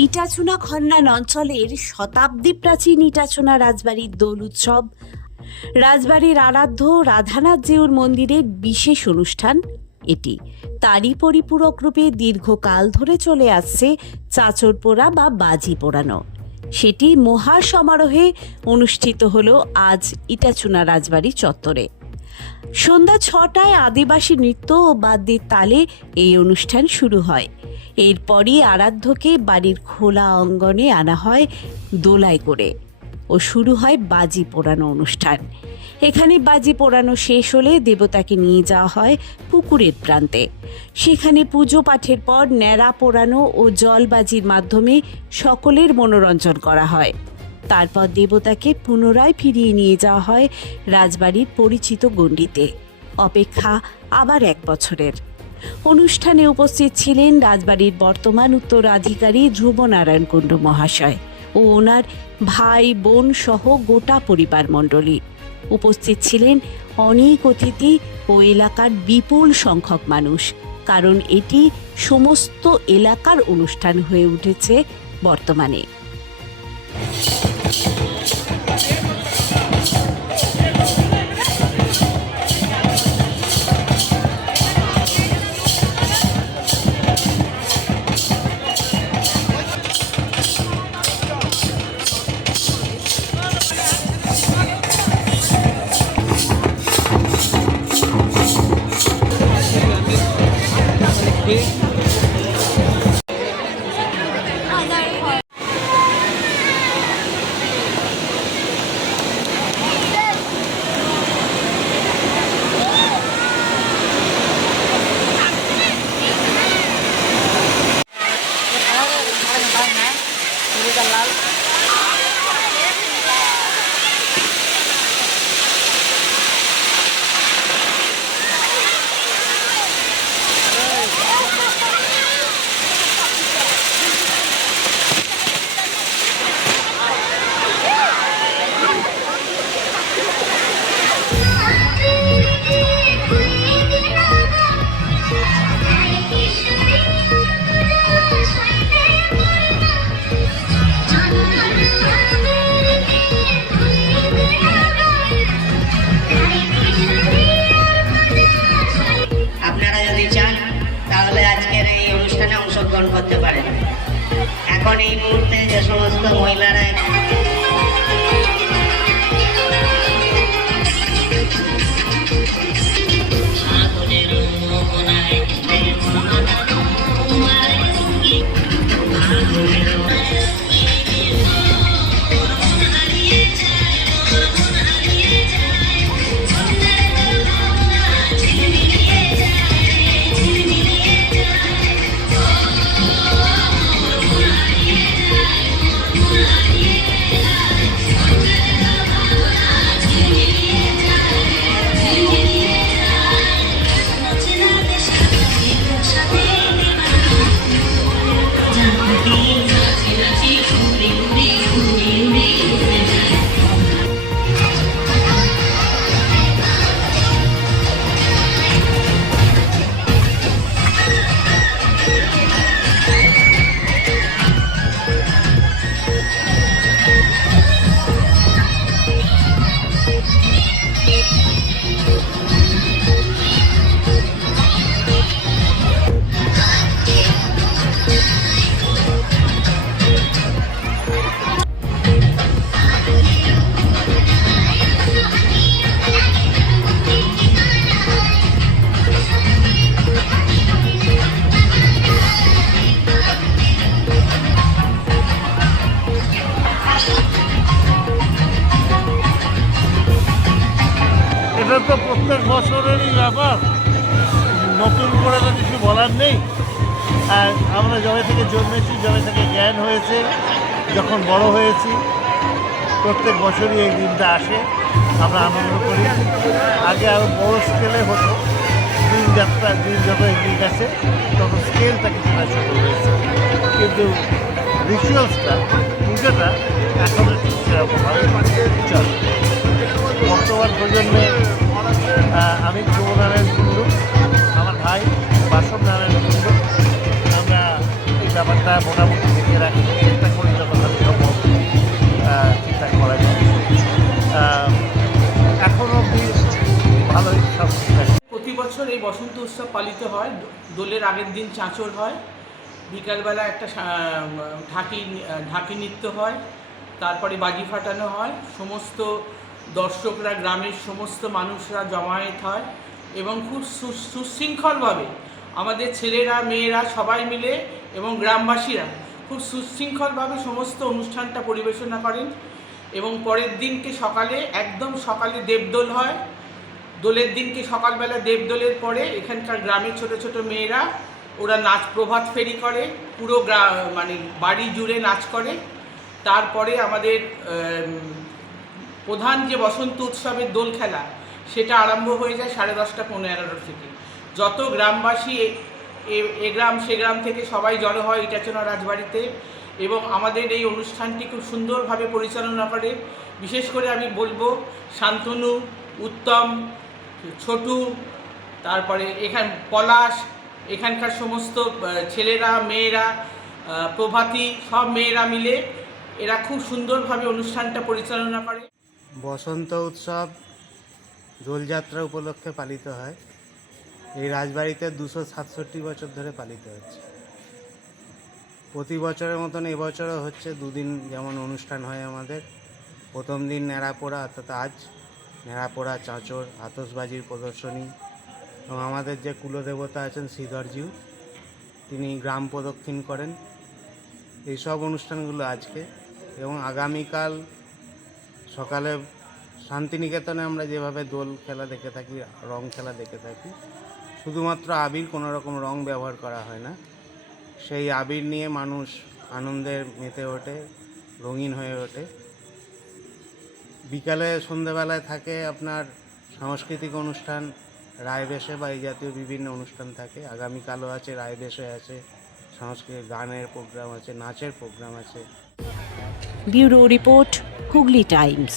ইটাচুনা খন্নান অঞ্চলের শতাব্দী প্রাচীন ইটাচুনা রাজবাড়ির দোল উৎসব। রাজবাড়ির আরাধ্য রাধানাথ জিউর মন্দিরের বিশেষ অনুষ্ঠান এটি। তারই পরিপূরক রূপে দীর্ঘকাল ধরে চলে আসছে চাচর পোড়া বা বাজি পোড়ানো। সেটি মহা সমারোহে অনুষ্ঠিত হলো আজ ইটাচুনা রাজবাড়ি চত্বরে। সন্ধ্যা ছটায় আদিবাসী নৃত্য ও বাদ্যের তালে এই অনুষ্ঠান শুরু হয়। এরপরই আরাধ্যকে বাড়ির খোলা অঙ্গনে আনা হয় দোলায় করে ও শুরু হয় বাজি পোড়ানো অনুষ্ঠান। এখানে বাজি পোড়ানো শেষ হলে দেবতাকে নিয়ে যাওয়া হয় পুকুরের প্রান্তে। সেখানে পুজো পাঠের পর ন্যাড়া পোড়ানো ও জলবাজির মাধ্যমে সকলের মনোরঞ্জন করা হয়। তারপর দেবতাকে পুনরায় ফিরিয়ে নিয়ে যাওয়া হয় রাজবাড়ির পরিচিত গণ্ডিতে। অপেক্ষা আবার এক বছরের। অনুষ্ঠানে উপস্থিত ছিলেন রাজবাড়ির বর্তমান উত্তরাধিকারী ধ্রুবনারায়ণ কুণ্ডু মহাশয় ও ওনার ভাই, বোন সহ গোটা পরিবার মণ্ডলী। উপস্থিত ছিলেন অনেক অতিথি ও এলাকার বিপুল সংখ্যক মানুষ, কারণ এটি সমস্ত এলাকার অনুষ্ঠান হয়ে উঠেছে বর্তমানে। এই মুহূর্তে যে সমস্ত মহিলারা করে তো কিছু বলার নেই। আর আমরা জবে থেকে জন্মেছি জবে থেকে জ্ঞান হয়েছে, যখন বড় হয়েছি, প্রত্যেক বছরই এই দিনটা আসে, আমরা আনন্দ করি। আগে আরও বড় স্কেলে হতো, দিন যাত্রা, দিন যত এগিয়ে গেছে তখন স্কেলটা কিছুটা ছোট হয়েছে। কিন্তু রিচুয়ালসটা পুজোটা এখনও ঠিক সেরকমভাবে চলে, বর্তমান প্রজন্মে আমি ধ্রুবনারায়ণ এই বসন্ত উৎসব পালিত হয়। দোলের আগের দিন চাঁচর হয়। বিকালবেলা একটা ঢাকি ঢাকি নৃত্য হয়। তারপরে বাজি ফাটানো হয়। সমস্ত দর্শকরা, গ্রামের সমস্ত মানুষরা জমায়েত হয় এবং খুব সুশৃঙ্খলভাবে আমাদের ছেলেরা, মেয়েরা সবাই মিলে এবং গ্রামবাসীরা খুব সুশৃঙ্খলভাবে সমস্ত অনুষ্ঠানটা পরিবেশনা করেন এবং পরের দিনকে সকালে, একদম সকালে দেবদোল হয়। দোলের দিনকে সকালবেলা দেবদোলের পরে? এখানকার গ্রামের ছোট ছোট মেয়েরা, ওরা নাচ প্রভাত ফেরি করে, পুরো মানে বাড়ি জুড়ে নাচ করে। তারপরে আমাদের প্রধান যে বসন্ত উৎসবের দোল খেলা, সেটা আরম্ভ হয়ে যায় সাড়ে দশটা পনেরো এগারো থেকে। যত গ্রামবাসী এ গ্রাম সে গ্রাম থেকে সবাই জড়ো হয় ইটাচনা রাজবাড়িতে এবং আমাদের এই অনুষ্ঠানটি খুব সুন্দরভাবে পরিচালনা করে। বিশেষ করে আমি বলব শান্তনু, উত্তম ছোটু, তারপরে এখান পলাশ, এখানকার সমস্ত ছেলেরা, মেয়েরা প্রভাতী, সব মেয়েরা মিলে এরা খুব সুন্দরভাবে অনুষ্ঠানটা পরিচালনা করে। বসন্ত উৎসব দোলযাত্রা উপলক্ষে পালিত হয়। এই রাজবাড়িতে দুশো সাতষট্টি বছর ধরে পালিত হচ্ছে। প্রতি বছরের মতন এবছরও হচ্ছে দুদিন যেমন অনুষ্ঠান হয় আমাদের। প্রথম দিন ন্যাড়াপোড়া, অর্থাৎ আজ ন্যাড়াপোড়া চাঁচর আতসবাজির প্রদর্শনী এবং আমাদের যে কুলদেবতা আছেন শ্রীধরজিউ তিনি গ্রাম প্রদক্ষিণ করেন। এইসব অনুষ্ঠানগুলো আজকে এবং আগামীকাল সকালে শান্তিনিকেতনে আমরা যেভাবে দোল খেলা দেখে থাকি, রং খেলা দেখে থাকি, শুধুমাত্র আবির কোনো রকম রং ব্যবহার করা হয় না। সেই আবির নিয়ে মানুষ আনন্দে মেতে ওঠে, রঙিন হয়ে ওঠে। বিকালে সন্ধেবেলায় থাকে আপনার সাংস্কৃতিক অনুষ্ঠান রায়বেশে বা এই জাতীয় বিভিন্ন অনুষ্ঠান থাকে। আগামীকালও আছে রায়বেশে আছে, সাংস্কৃতিক গানের প্রোগ্রাম আছে, নাচের প্রোগ্রাম আছে। Bureau report Hooghly times.